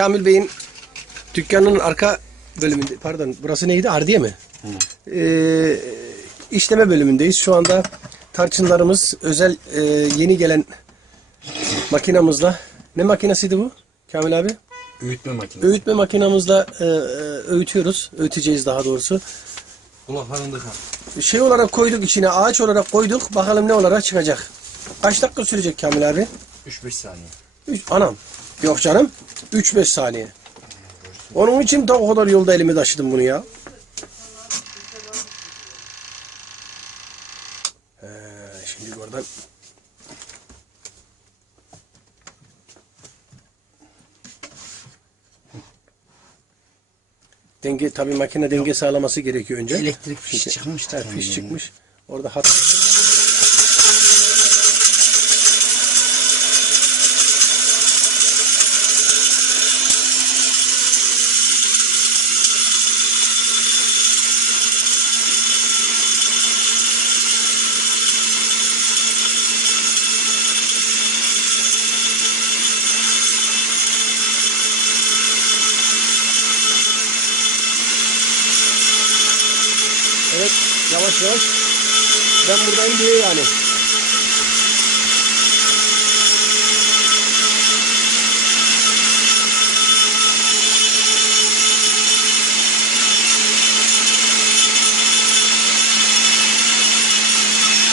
Kamil Bey'in dükkanının arka bölümünde, pardon burası neydi? Ardiye mi? Ee, işleme bölümündeyiz. Şu anda tarçınlarımız özel e, yeni gelen makinamızla. Ne makinesiydi bu Kamil abi? Öğütme makinesi. Öğütme makinamızla e, e, öğütüyoruz. Öğüteceğiz daha doğrusu. Kulaklarında kal. Şey olarak koyduk içine, ağaç olarak koyduk. Bakalım ne olarak çıkacak. Kaç dakika sürecek Kamil abi? 3-5 saniye. Üç, anam. Yok canım. 3-5 saniye. Onun için de o kadar yolda elimi taşıdım bunu ya. Ee, şimdi oradan Denge tabii makine denge sağlaması gerekiyor önce. Elektrik çıkmıştır Evet, kendine. fiş çıkmış. Orada hat Evet, yavaş yavaş. Ben buradayım diyor yani.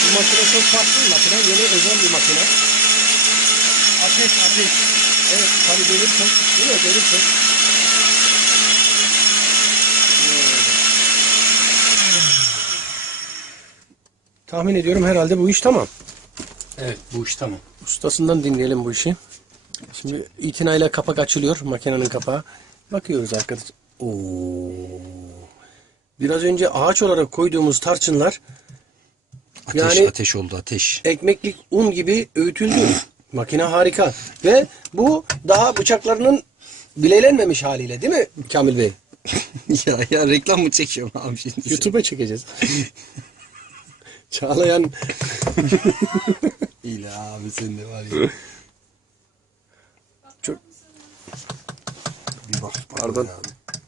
Bu makine çok farklı bir makine. Yeni özel bir makine. Ateş, ateş. Evet, tabii demir çok. Değil mi? Demir çok. Tahmin ediyorum herhalde bu iş tamam. Evet bu iş tamam. Ustasından dinleyelim bu işi. Şimdi itinayla kapak açılıyor makinenin kapağı. Bakıyoruz arkadaşlar. Oo. Biraz önce ağaç olarak koyduğumuz tarçınlar Ateş Yani- ateş oldu ateş. ekmeklik un gibi öğütüldü. Makine harika. Ve bu daha bıçaklarının bilelenmemiş haliyle değil mi Kamil Bey? ya ya reklam mı çekiyorum abi şimdi? YouTube'a çekeceğiz. Çağlayan İyi la abi sen de var ya. çok Bir bak. Pardon. Abi.